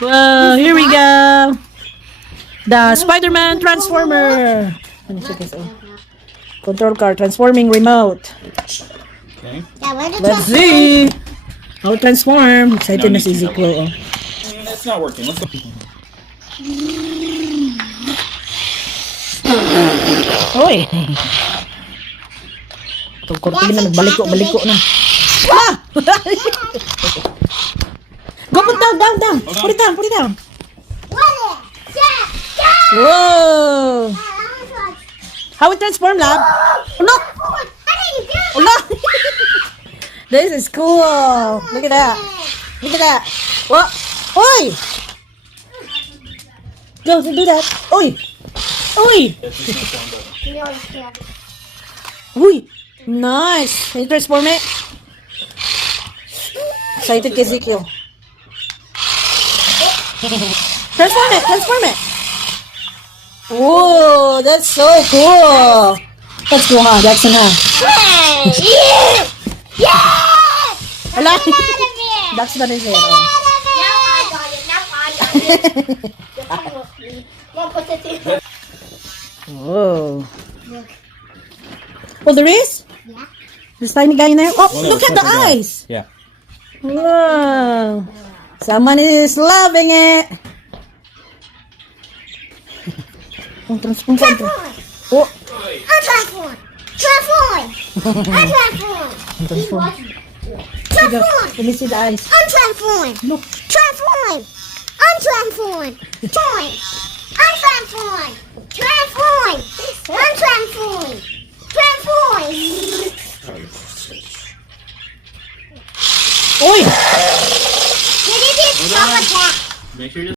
Whoa, here we go. The Spiderman transformer. Ano siya guys? Oh. Control car, transforming remote. Okay. Let's see. How it transform. Excited na si Ezekiel. Oh. It's not working. Let's look. Oy. Itong kortina nagbaliko na. Ah! Go, put down. Put it down. Whoa! How it transform, lab? Oh, no! Oh, no! This is cool. Look at that. What? Oi! Don't do that. Oi! Nice. Can you transform it? Excited kay Ezekiel. Transform it. Whoa, that's so cool. Let's go, huh? Jackson, huh? Hala. That's not his hair. Whoa. Oh, there is? Yeah. There's tiny guy in there. Oh, Well, no, look at it's the upside down. eyes. Yeah. Whoa. Someone is loving it. Oh, transform. Oh, Transform. let me see the eyes. Look. Transform. Oi! Make sure you